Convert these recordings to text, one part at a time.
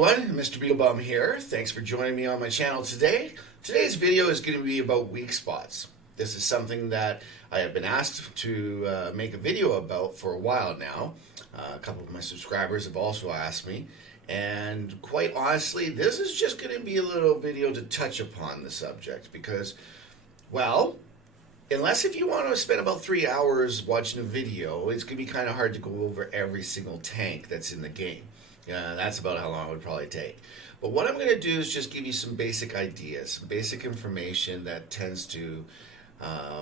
everyone, Mr.BeetleBum here. Thanks for joining me on my channel today. Today's video is going to be about weak spots. This is something that I have been asked to make a video about for a while now. A couple of my subscribers have also asked me, and quite honestly, this is just going to be a little video to touch upon the subject because, well, unless if you want to spend about 3 hours watching a video, it's going to be kind of hard to go over every single tank that's in the game. That's about how long it would probably take. But what I'm going to do is just give you some basic ideas, some basic information that tends to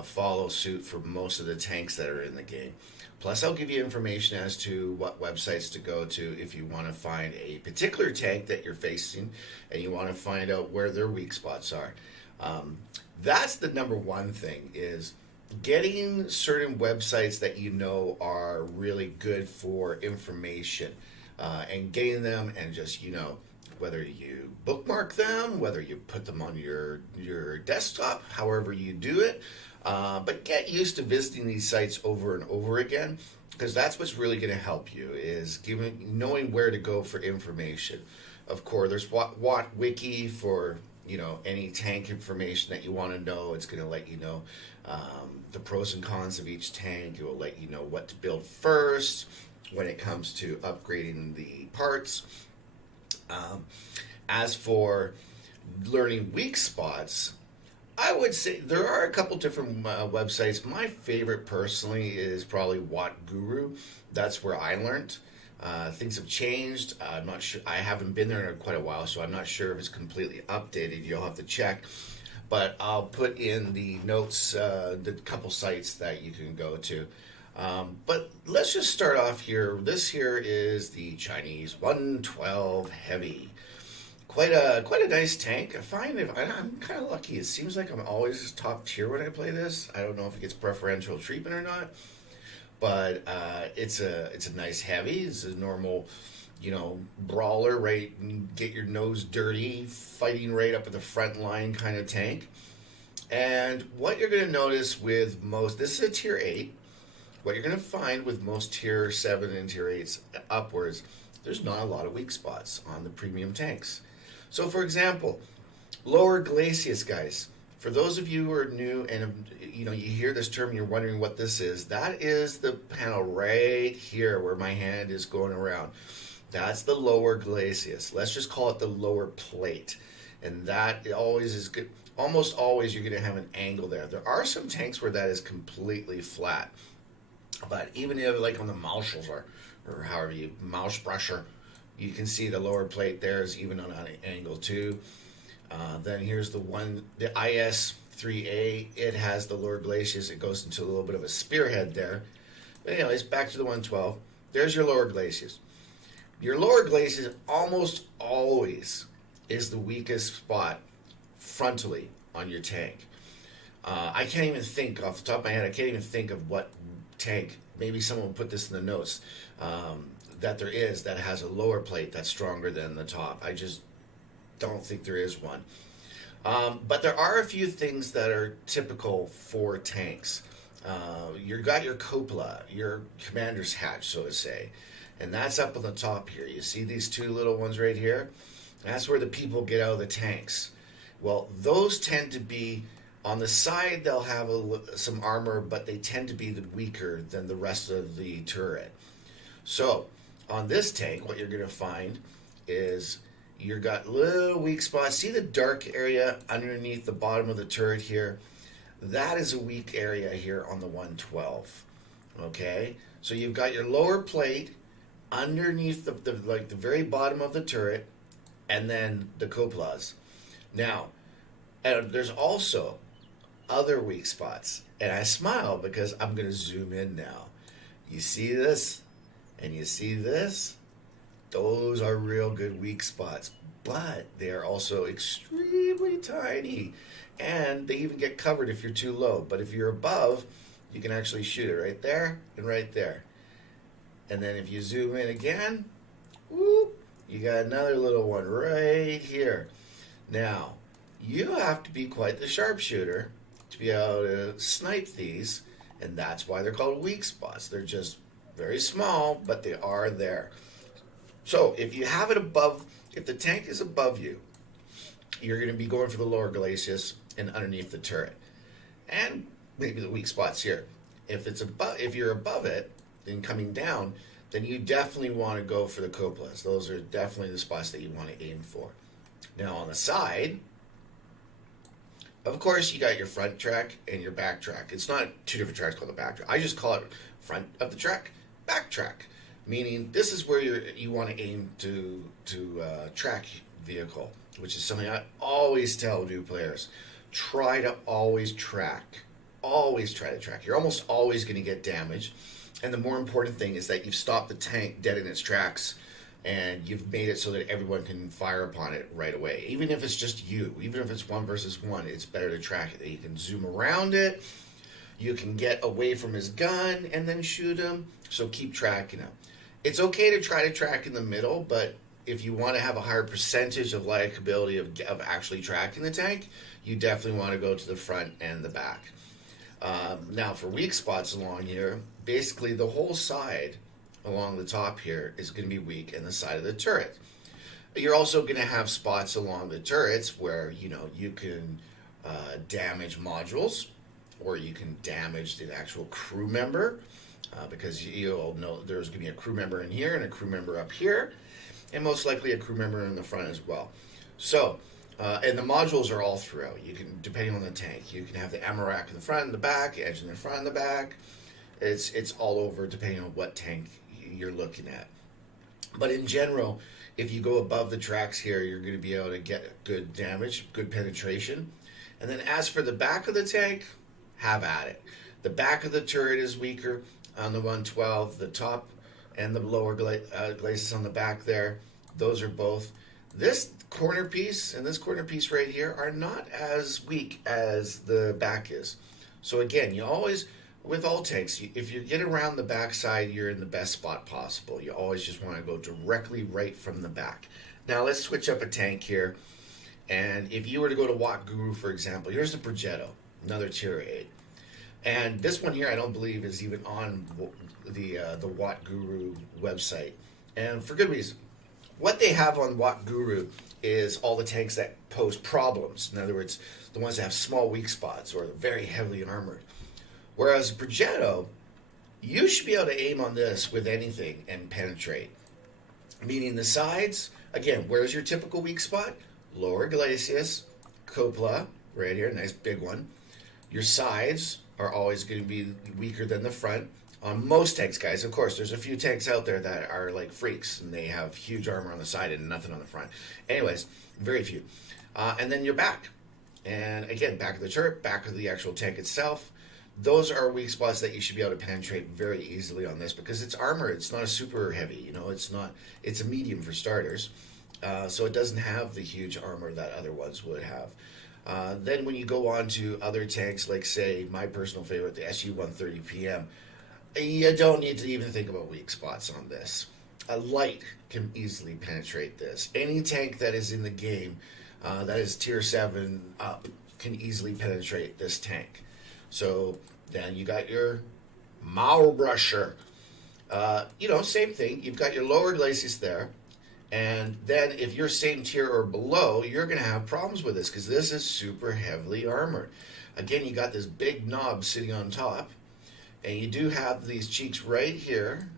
follow suit for most of the tanks that are in the game. Plus, I'll give you information as to what websites to go to if you want to find a particular tank that you're facing and you want to find out where their weak spots are. That's the number one thing, is getting certain websites that you know are really good for information. And getting them and just, whether you bookmark them, whether you put them on your desktop, however you do it, but get used to visiting these sites over and over again, because that's what's really going to help you, is knowing where to go for information. Of course, there's Wiki for any tank information that you want to know. It's going to let you know the pros and cons of each tank. It will let you know what to build first when it comes to upgrading the parts. As for learning weak spots, I would say there are a couple different websites. My favorite personally is probably Watt Guru. That's where I learned. Things have changed. I'm not sure. I haven't been there in quite a while, so I'm not sure if it's completely updated. You'll have to check. But I'll put in the notes the couple sites that you can go to. But let's just start off here. This here is the Chinese 112 Heavy. Quite a nice tank. I'm kind of lucky. It seems like I'm always top tier when I play this. I don't know if it gets preferential treatment or not, but it's a nice heavy. It's a normal, brawler, right? Get your nose dirty, fighting right up at the front line kind of tank. And what you're going to notice with most, this is a tier 8. What you're going to find with most tier 7 and tier 8s upwards, there's not a lot of weak spots on the premium tanks. So for example, lower Glacius, guys, for those of you who are new and you hear this term and you're wondering what this is, that is the panel right here where my hand is going around. That's the lower Glacius. Let's just call it the lower plate. And that always is good. Almost always you're going to have an angle there. There are some tanks where that is completely flat. But even if, like on the Marshals or however you, Mausbrusher, you can see the lower plate there is even on an angle too. Then here's the IS-3A. It has the lower Glacius. It goes into a little bit of a spearhead there. But anyways, back to the 112. There's your lower Glacius. Your lower Glacius almost always is the weakest spot frontally on your tank. I can't even think, off the top of my head, I can't even think of what tank, maybe someone will put this in the notes, that there is that has a lower plate that's stronger than the top. I just don't think there is one. But there are a few things that are typical for tanks. You've got your cupola, your commander's hatch, so to say, and that's up on the top here. You see these two little ones right here? That's where the people get out of the tanks. Well, those tend to be on the side. They'll have some armor, but they tend to be weaker than the rest of the turret. So on this tank, what you're going to find is you've got little weak spots. See the dark area underneath the bottom of the turret here? That is a weak area here on the 112. Okay, so you've got your lower plate underneath the very bottom of the turret, and then the cupolas. Now, there's also other weak spots, and I smile because I'm going to zoom in now. You see this and you see this? Those are real good weak spots, but they are also extremely tiny, and they even get covered if you're too low. But if you're above, you can actually shoot it right there and right there. And then if you zoom in again, whoop, you got another little one right here. Now, you have to be quite the sharpshooter to be able to snipe these, and that's why they're called weak spots. They're just very small, but they are there. So if you have it above, if the tank is above you, you're going to be going for the lower Glacius and underneath the turret. And maybe the weak spots here. If you're above it, then coming down, then you definitely want to go for the cupolas. Those are definitely the spots that you want to aim for. Now on the side, of course, you got your front track and your back track. It's not two different tracks called the back track. I just call it front of the track, back track. Meaning this is where you want to aim to track vehicle, which is something I always tell new players. Try to always track. Always try to track. You're almost always going to get damage. And the more important thing is that you've stopped the tank dead in its tracks and you've made it so that everyone can fire upon it right away. Even if it's just you, even if it's 1 versus 1, it's better to track it. You can zoom around it, you can get away from his gun and then shoot him. So keep tracking him. It's okay to try to track in the middle, but if you want to have a higher percentage of likability of actually tracking the tank, you definitely want to go to the front and the back. Now for weak spots along here, basically the whole side along the top here is going to be weak, and the side of the turret. You're also going to have spots along the turrets where you can damage modules, or you can damage the actual crew member, because you'll know there's going to be a crew member in here and a crew member up here, and most likely a crew member in the front as well. So, and the modules are all throughout. You can, depending on the tank, you can have the ammo rack in the front and the back, edge in the front and the back. It's all over depending on what tank you're looking at. But in general, if you go above the tracks here, you're going to be able to get good damage, good penetration. And then as for the back of the tank, have at it. The back of the turret is weaker on the 112. The top and the lower Glacis on the back there, those are both. This corner piece and this corner piece right here are not as weak as the back is. So again, you always, with all tanks, if you get around the back side, you're in the best spot possible. You always just want to go directly right from the back. Now let's switch up a tank here. And if you were to go to Watt Guru, for example, here's the Progetto, another tier 8. And this one here, I don't believe is even on the Watt Guru website. And for good reason. What they have on Watt Guru is all the tanks that pose problems. In other words, the ones that have small weak spots or very heavily armored. Whereas Progetto, you should be able to aim on this with anything and penetrate. Meaning the sides, again, where's your typical weak spot? Lower Glacius, cupola, right here, nice big one. Your sides are always going to be weaker than the front. On most tanks, guys, of course, there's a few tanks out there that are like freaks, and they have huge armor on the side and nothing on the front. Anyways, very few. And then your back. And again, back of the turret, back of the actual tank itself. Those are weak spots that you should be able to penetrate very easily on this because it's armor. It's not a super heavy, it's a medium for starters. So it doesn't have the huge armor that other ones would have. Then when you go on to other tanks, like say my personal favorite, the SU-130 PM, you don't need to even think about weak spots on this. A light can easily penetrate this. Any tank that is in the game that is tier 7 up can easily penetrate this tank. So then you got your Maulbrusher. Same thing. You've got your lower Glacis there. And then if you're same tier or below, you're going to have problems with this because this is super heavily armored. Again, you got this big knob sitting on top. And you do have these cheeks right here,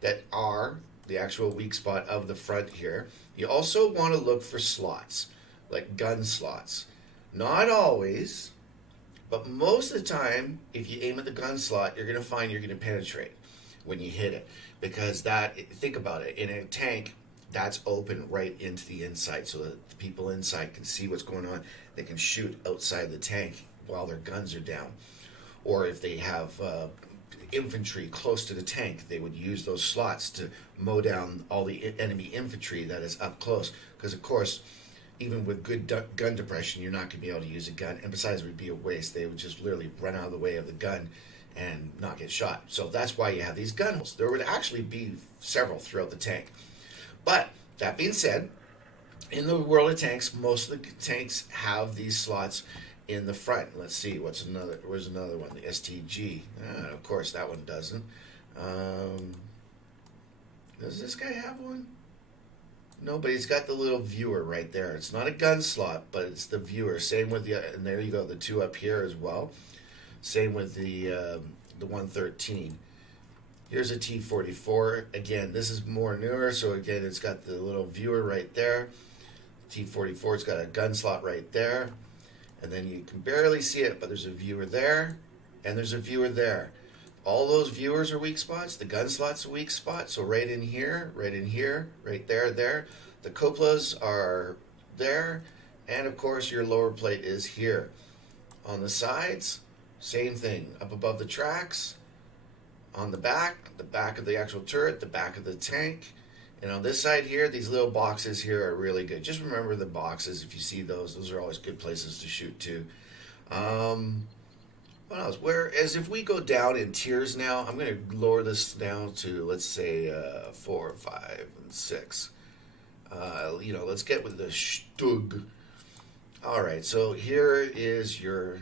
that are the actual weak spot of the front here. You also want to look for slots, like gun slots. Not always, but most of the time, if you aim at the gun slot, you're going to find you're going to penetrate when you hit it. Because think about it, in a tank, that's open right into the inside so that the people inside can see what's going on. They can shoot outside the tank while their guns are down. Or if they have infantry close to the tank, they would use those slots to mow down all the enemy infantry that is up close. Because, of course, even with good gun depression, you're not going to be able to use a gun. And besides, it would be a waste. They would just literally run out of the way of the gun and not get shot. So that's why you have these gun holes. There would actually be several throughout the tank. But that being said, in the world of tanks, most of the tanks have these slots in the front. Let's see, where's another one? The STG. Of course, that one doesn't. Does this guy have one? No, but he's got the little viewer right there. It's not a gun slot, but it's the viewer. Same with the, and there you go, the two up here as well. Same with the 113. Here's a T44. Again, this is more newer, so again, it's got the little viewer right there. T44's got a gun slot right there. And then you can barely see it, but there's a viewer there, and there's a viewer there. All those viewers are weak spots. The gun slot's a weak spot, so right in here, right there, there. The coplas are there, and of course your lower plate is here. On the sides, same thing. Up above the tracks, on the back of the actual turret, the back of the tank. And on this side here, these little boxes here are really good. Just remember the boxes. If you see those are always good places to shoot too. What else? Whereas if we go down in tiers now, I'm going to lower this down to, let's say, 4, 5, and 6. Let's get with the Stug. All right, so here is your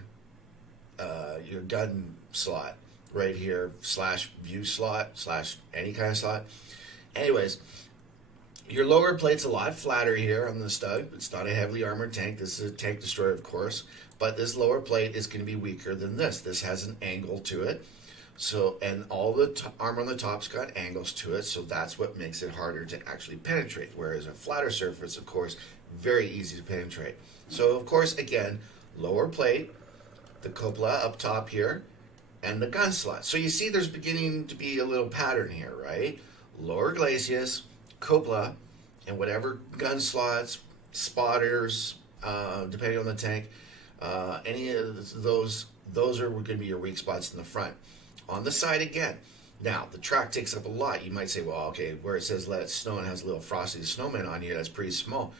gun slot right here, / view slot, / any kind of slot. Anyways, your lower plate's a lot flatter here on the Stug. It's not a heavily armored tank. This is a tank destroyer, of course. But this lower plate is going to be weaker than this. This has an angle to it. So, and all the armor on the top's got angles to it, so that's what makes it harder to actually penetrate. Whereas a flatter surface, of course, very easy to penetrate. So, of course, again, lower plate, the cupola up top here, and the gun slot. So you see there's beginning to be a little pattern here, right? Lower Glacius, cupola, and whatever gun slots, spotters, depending on the tank, any of those are going to be your weak spots in the front. On the side again. Now, the track takes up a lot. You might say, well, okay, where it says let it snow and has a little frosty snowman on here, that's pretty small.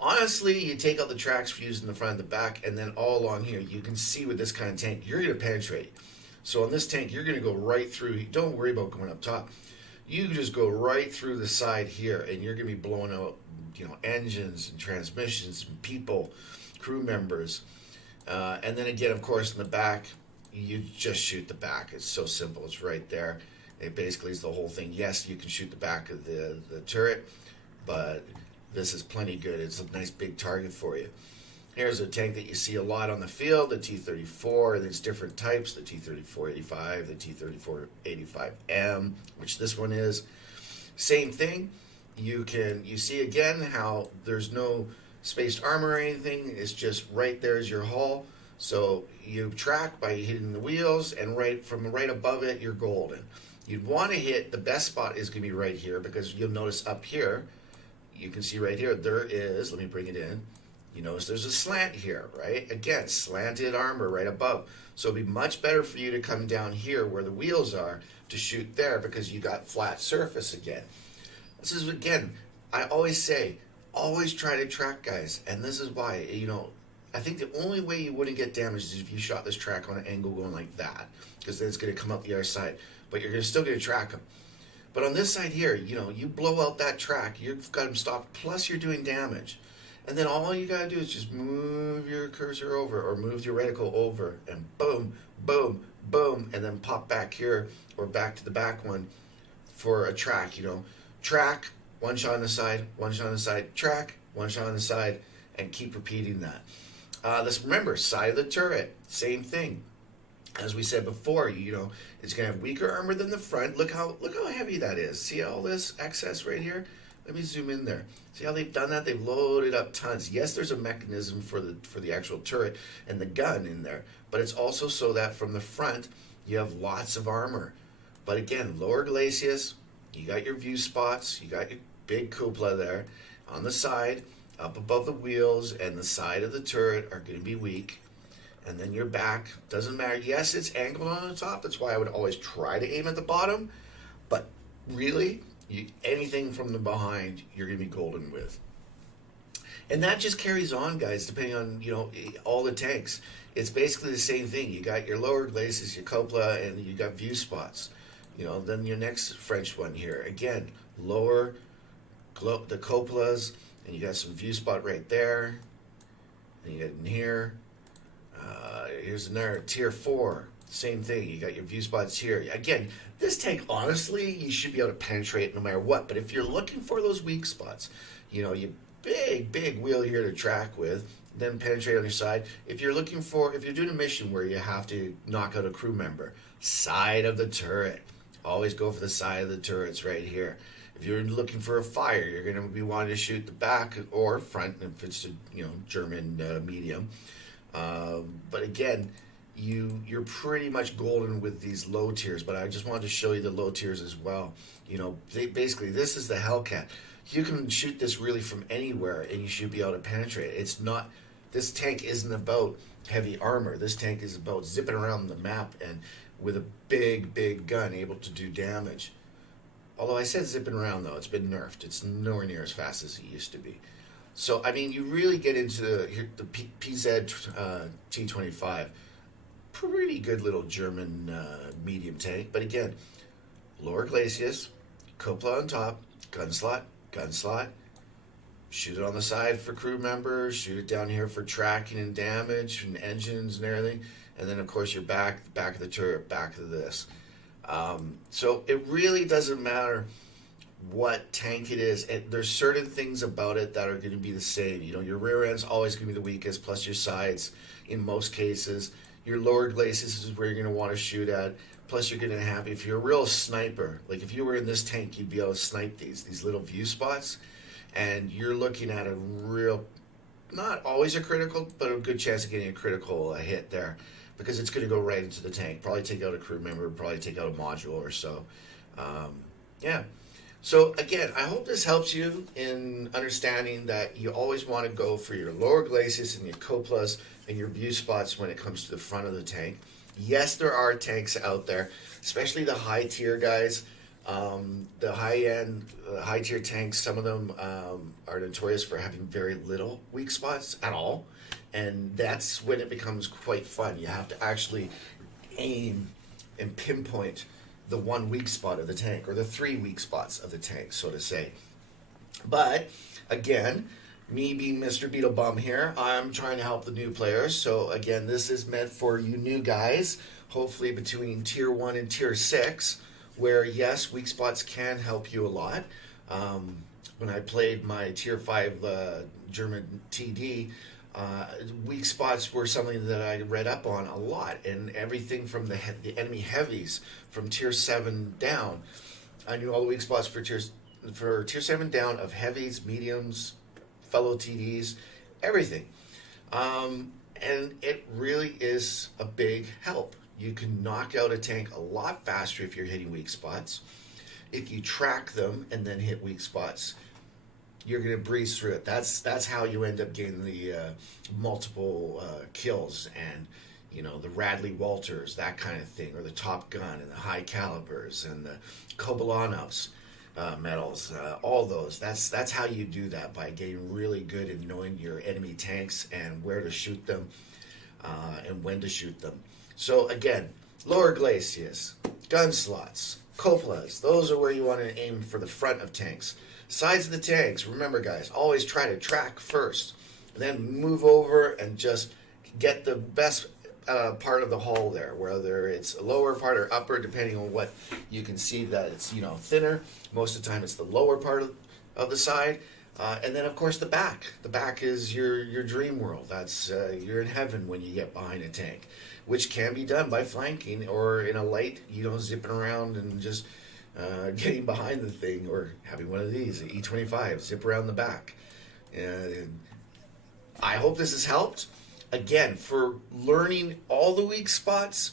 Honestly, you take out the tracks fused in the front and the back, and then all along here, you can see with this kind of tank, you're going to penetrate. So on this tank, you're going to go right through. Don't worry about going up top. You just go right through the side here, and you're going to be blowing out, engines and transmissions and people, crew members. And then again, of course, in the back, you just shoot the back. It's so simple. It's right there. It basically is the whole thing. Yes, you can shoot the back of the turret, but this is plenty good. It's a nice big target for you. Here's a tank that you see a lot on the field, the T-34. There's different types, the T-34-85, the T-34-85M, which this one is. Same thing. You see again how there's no spaced armor or anything. It's just right there is your hull. So you track by hitting the wheels, and right above it, you're golden. You'd want to hit, the best spot is going to be right here, because you'll notice up here, you can see right here, there is, let me bring it in, you notice there's a slant here, right? Again, slanted armor right above. So it'd be much better for you to come down here where the wheels are to shoot there, because you got flat surface again. This is, again, I always say, always try to track, guys. And this is why, I think the only way you wouldn't get damaged is if you shot this track on an angle going like that, because then it's going to come out the other side. But you're still going to track them. But on this side here, you blow out that track, you've got them stopped, plus you're doing damage. And then all you got to do is just move your cursor over, or move your reticle over, and boom, boom, boom, and then pop back here, or back to the back one for a track, Track, one shot on the side, one shot on the side, track, one shot on the side, and keep repeating that. Let's remember, side of the turret, same thing. As we said before, it's going to have weaker armor than the front. Look how heavy that is. See all this excess right here? Let me zoom in there. See how they've done that? They've loaded up tons. Yes, there's a mechanism for the actual turret and the gun in there, but it's also so that from the front you have lots of armor. But again, lower Glacius, you got your view spots, you got your big cupola there. On the side, up above the wheels and the side of the turret are going to be weak. And then your back, doesn't matter. Yes, it's angled on the top. That's why I would always try to aim at the bottom. But really, anything from the behind, you're going to be golden with. And that just carries on, guys, depending on, all the tanks. It's basically the same thing. You got your lower Glacis, your cupola, and you got view spots. Then your next French one here. Again, lower the cupolas, and you got some view spot right there. And you got in here. Here's another tier 4. Same thing. You got your view spots here. Again, this tank, honestly, you should be able to penetrate no matter what. But if you're looking for those weak spots, You big wheel here to track with, then penetrate on your side. If you're doing a mission where you have to knock out a crew member, side of the turret. Always go for the side of the turrets right here. If you're looking for a fire, you're going to be wanting to shoot the back or front if it's a German medium. But again, you're pretty much golden with these low tiers. But I just wanted to show you the low tiers as well. Basically this is the Hellcat. You can shoot this really from anywhere, and you should be able to penetrate. It's not. This tank isn't about heavy armor. This tank is about zipping around the map and with a big gun able to do damage. Although I said zipping around, though, it's been nerfed. It's nowhere near as fast as it used to be. So, I mean, you really get into the PZ T25. Pretty good little German medium tank. But again, lower Glacius, cupola on top, gun slot, shoot it on the side for crew members, shoot it down here for tracking and damage and engines and everything. And then, of course, your back of the turret, back of this. So it really doesn't matter what tank it is. There's certain things about it that are going to be the same. Your rear end's always going to be the weakest, plus your sides in most cases. Your lower Glacis is where you're going to want to shoot at. Plus, you're going to have, if you're a real sniper, like if you were in this tank, you'd be able to snipe these little view spots. And you're looking at a real, not always a critical, but a good chance of getting a critical hit there. Because it's going to go right into the tank. Probably take out a crew member, probably take out a module or so. Yeah. So again, I hope this helps you in understanding that you always want to go for your lower Glacis and your copulas and your view spots when it comes to the front of the tank. Yes, there are tanks out there, especially the high tier guys. The high-end, high-tier tanks, some of them are notorious for having very little weak spots at all. And that's when it becomes quite fun. You have to actually aim and pinpoint the one weak spot of the tank, or the three weak spots of the tank, so to say. But, again, me being Mr.BeetleBum here, I'm trying to help the new players. So, again, this is meant for you new guys, hopefully between Tier 1 and Tier 6, where, yes, weak spots can help you a lot. When I played my Tier 5 German TD, weak spots were something that I read up on a lot, and everything from the enemy heavies from Tier 7 down. I knew all the weak spots for Tier 7 down of heavies, mediums, fellow TDs, everything. And it really is a big help. You can knock out a tank a lot faster if you're hitting weak spots. If you track them and then hit weak spots, you're going to breeze through it. That's how you end up getting the multiple kills and the Radley Walters, that kind of thing, or the Top Gun and the high calibers and the Kobalanovs medals, all those. That's how you do that, by getting really good in knowing your enemy tanks and where to shoot them and when to shoot them. So again, lower Glacius, gun slots, cupolas, those are where you want to aim for the front of tanks. Sides of the tanks, remember guys, always try to track first, and then move over and just get the best part of the hull there, whether it's a lower part or upper, depending on what you can see that it's thinner. Most of the time it's the lower part of the side, and then of course the back. The back is your dream world. That's you're in heaven when you get behind a tank, which can be done by flanking or in a light, zipping around and just getting behind the thing, or having one of these, an E25, zip around the back. And I hope this has helped. Again, for learning all the weak spots,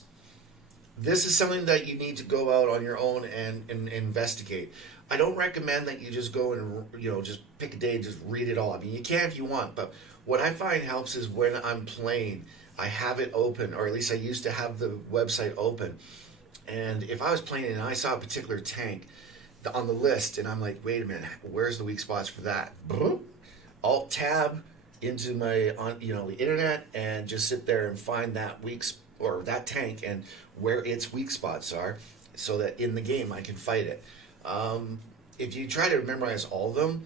this is something that you need to go out on your own and investigate. I don't recommend that you just go and just pick a day and just read it all. I mean, you can if you want, but what I find helps is when I'm playing, I have it open, or at least I used to have the website open. And if I was playing and I saw a particular tank on the list, and I'm like, wait a minute, where's the weak spots for that? Alt tab into my the internet and just sit there and find that that tank and where its weak spots are, so that in the game I can fight it. If you try to memorize all of them,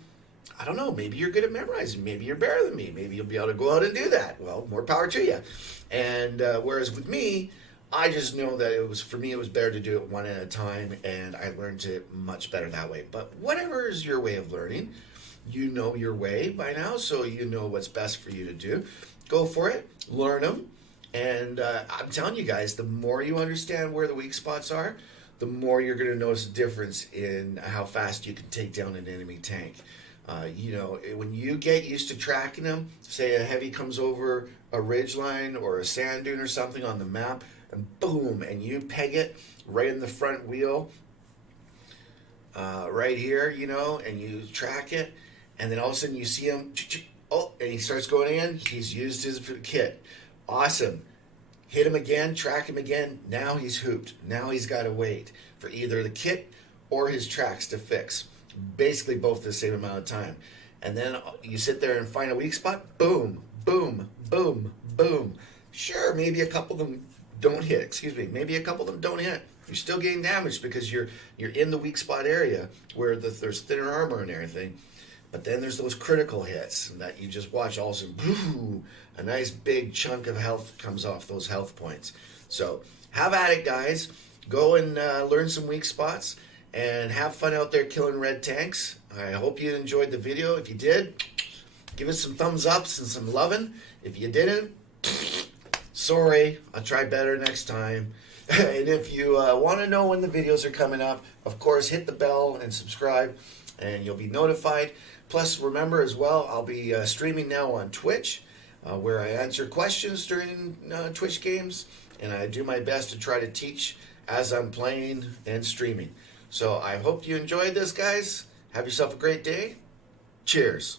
I don't know, maybe you're good at memorizing, maybe you're better than me, maybe you'll be able to go out and do that. Well, more power to you. And whereas with me, I just know that it was better to do it one at a time, and I learned it much better that way. But whatever is your way of learning, You know your way by now, so you know what's best for you to do. Go for it, learn them, and I'm telling you guys, the more you understand where the weak spots are, the more you're going to notice a difference in how fast you can take down an enemy tank. When you get used to tracking them, say a heavy comes over a ridge line or a sand dune or something on the map, and boom, and you peg it right in the front wheel, right here, and you track it, and then all of a sudden you see him, oh, and he starts going in, he's used his kit. Awesome. Hit him again, track him again, now he's hooped. Now he's got to wait for either the kit or his tracks to fix. Basically both the same amount of time. And then you sit there and find a weak spot, boom, boom, boom, boom. Sure, maybe a couple of them don't hit, maybe a couple of them don't hit. You're still getting damaged because you're in the weak spot area where there's thinner armor and everything. But then there's those critical hits that you just watch all of a sudden, boo, a nice big chunk of health comes off those health points. So have at it, guys. Go and learn some weak spots and have fun out there killing red tanks. I hope you enjoyed the video. If you did, give it some thumbs ups and some loving. If you didn't, sorry, I'll try better next time. And if you want to know when the videos are coming up, of course, hit the bell and subscribe, and you'll be notified. Plus, remember as well, I'll be streaming now on Twitch, where I answer questions during Twitch games, and I do my best to try to teach as I'm playing and streaming. So I hope you enjoyed this, guys. Have yourself a great day. Cheers.